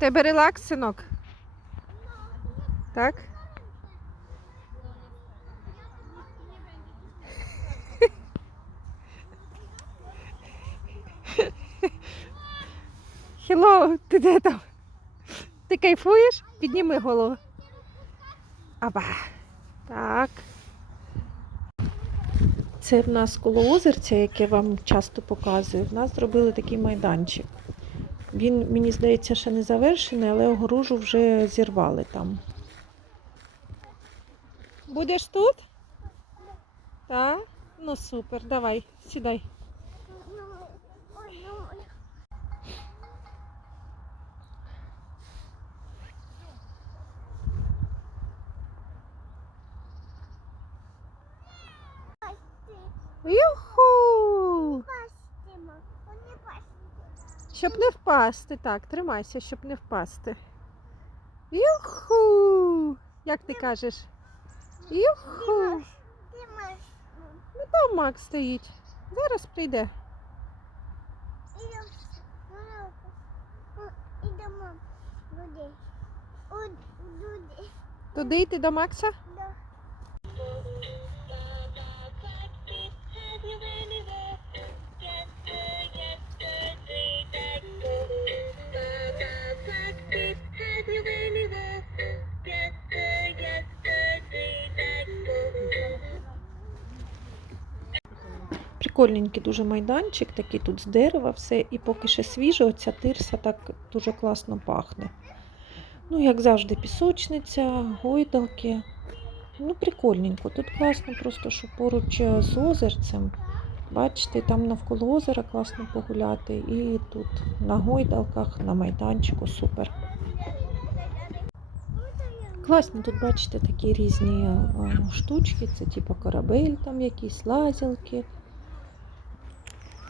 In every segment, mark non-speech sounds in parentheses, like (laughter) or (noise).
тебе релакс, синок? Так? Хіло, ти де там? Ти кайфуєш? Підніми голову. Аба. Так. Це в нас коло озерця, яке вам часто показую. В нас зробили такий майданчик. Він, мені здається, ще не завершений, але огорожу вже зірвали там. Будеш тут? Так? Ну супер, давай, сідай. Юху! Щоб не впасти. Так, тримайся, щоб не впасти. Юху! Як ти кажеш? Юху! Ну там Макс стоїть. Зараз прийде. Туди йти до Макса? Прикольненький дуже майданчик, такий тут з дерева все, і поки ще свіже, оця тирса так дуже класно пахне. Ну, як завжди, пісочниця, гойдалки. Ну, прикольненько. Тут класно, просто що поруч е, з озерцем. Бачите, там навколо озера класно погуляти. І тут на гойдалках, на майданчику супер. Класно, тут бачите такі різні е, штучки. Це типу корабель, там якісь лазілки.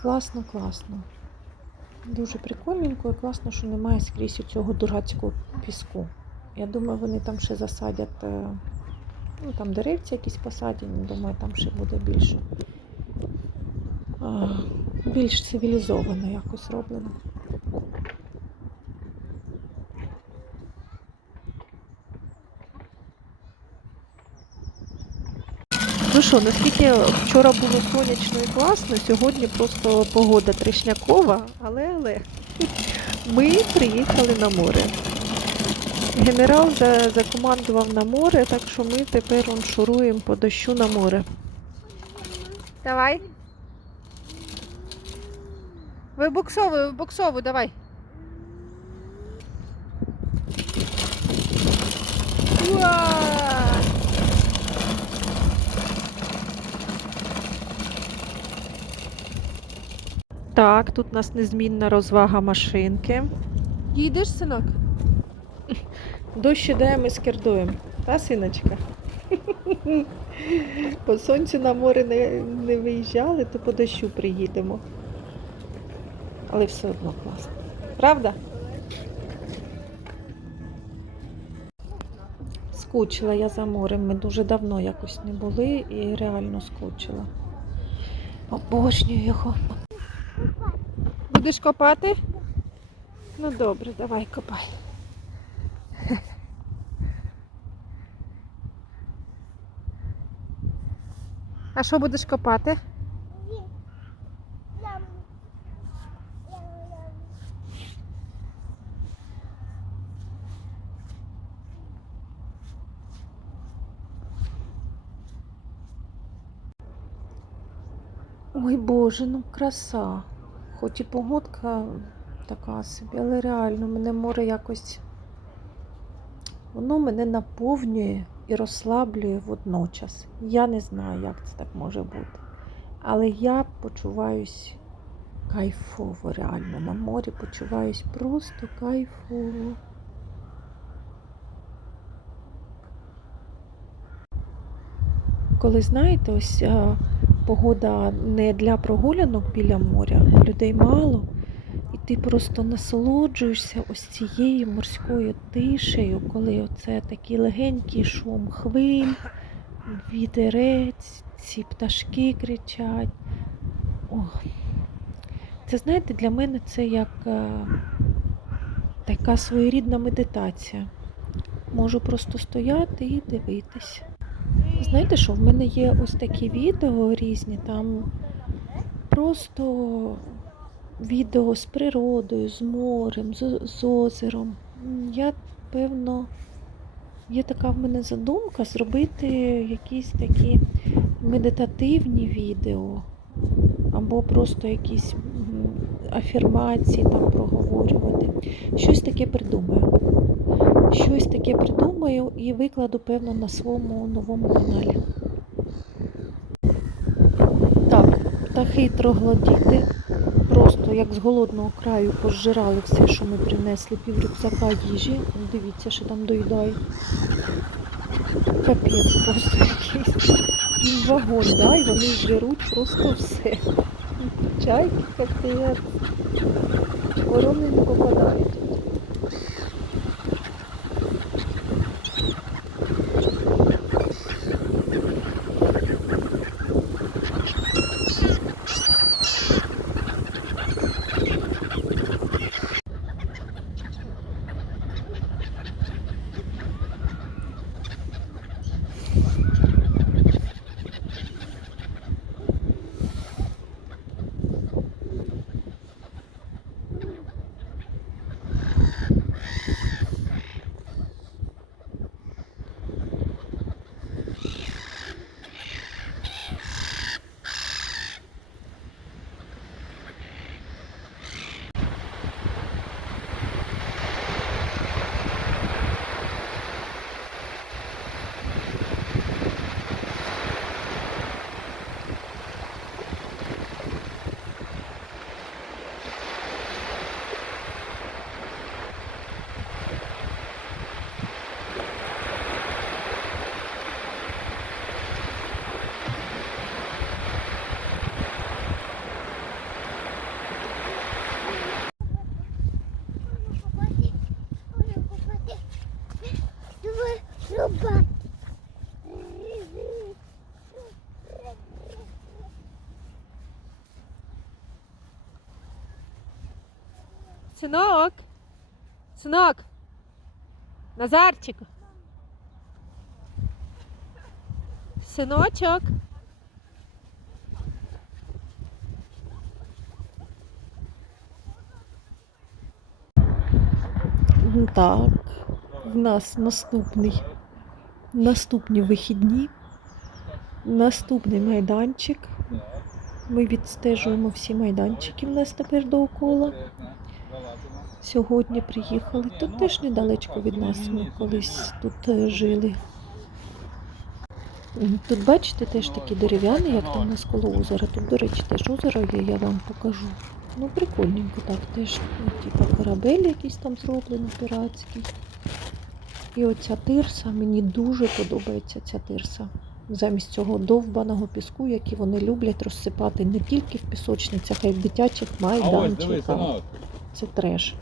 Класно, класно. Дуже прикольненько і класно, що немає скрізь цього дурацького піску. Я думаю, вони там ще засадять, е, ну там деревці якісь посадять, думаю, там ще буде більше. Більш цивілізовано якось зроблено. Ну що, наскільки вчора було сонячно і класно, сьогодні просто погода трешнякова, але але (laughs) ми приїхали на море. Генерал закомандував на море, так що ми тепер он шуруємо по дощу на море. Давай. Вибуксовуй, вибуксовуй, давай. Так, тут у нас незмінна розвага машинки. Їдеш, синок? Дощ іде, ми скердуємо. Та, синочка? По сонцю на море не, не виїжджали, то по дощу приїдемо. Але все одно класно. Правда? Скучила я за морем. Ми дуже давно якось не були і реально скучила. Обожнюю його. Будеш копати? Ну добре, давай копай. А що будеш копати? Ой Боже, ну краса. Хоч і погодка така собі, але реально мене море якось. Воно мене наповнює і розслаблює водночас. Я не знаю, як це так може бути. Але я почуваюсь кайфово, реально. На морі почуваюсь просто кайфово. Коли знаєте, ось а, погода не для прогулянок біля моря, людей мало, і ти просто насолоджуєшся ось цією морською тишею, коли оце такий легенький шум хвиль, вітерець, ці пташки кричать. О, це знаєте, для мене це як е, така своєрідна медитація. Можу просто стояти і дивитись. Знаєте що, в мене є ось такі відео різні, там просто відео з природою, з морем, з, з озером. Я, певно, є така в мене задумка зробити якісь такі медитативні відео, або просто якісь афірмації там проговорювати. Щось таке придумаю. Щось таке придумаю і викладу, певно, на своєму новому каналі. Так, птахи троглодіти просто як з голодного краю пожирали все, що ми принесли пів рюкзака їжі. Дивіться, що там доїдають. Капець просто якийсь. Їм вагон, да, і вони жируть просто все. Чайки, капець. Ворони не попадають. Давай. Синок! Синок! Назарчик! Синочок! Так, в нас наступний, наступні вихідні, наступний майданчик. Ми відстежуємо всі майданчики в нас тепер довкола. Сьогодні приїхали. Тут теж недалечко від нас. Ми колись тут е, жили. Тут, бачите, теж такі дерев'яні, як там у нас коло озера. Тут, до речі, теж озеро є, я вам покажу. Ну, прикольненько так теж. Типа корабель якийсь там зроблений піратський. І оця тирса, мені дуже подобається ця тирса. Замість цього довбаного піску, який вони люблять розсипати не тільки в пісочницях, а й в дитячих майданчиках. Це треш.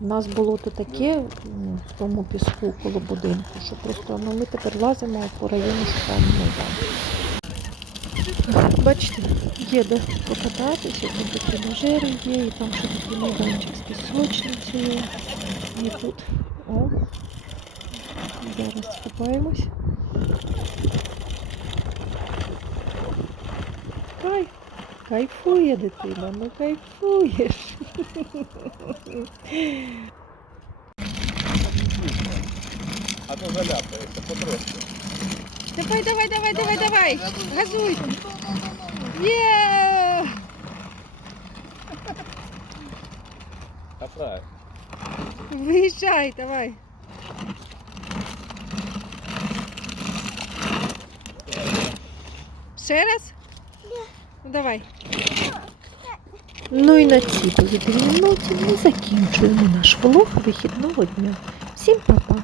У нас було то таке в тому піску коло будинку, що просто ну, ми тепер лазимо по району шукаємо майданчик. Бачите, є де покататися, тут такі тренажери є, і там ще такий майданчик з пісочницею. І тут. О, зараз купаємось. Кай, кайфує дитина, ну кайфуєш. А то заляпається потрошки. Давай, давай, давай, давай, давай. Газуй. Є! А правильно. Виїжджай, давай. Ще раз? Ну, давай. Ну і на цій позитивній ноті ми закінчуємо наш влог вихідного дня. Всім па-па.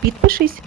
Підпишись.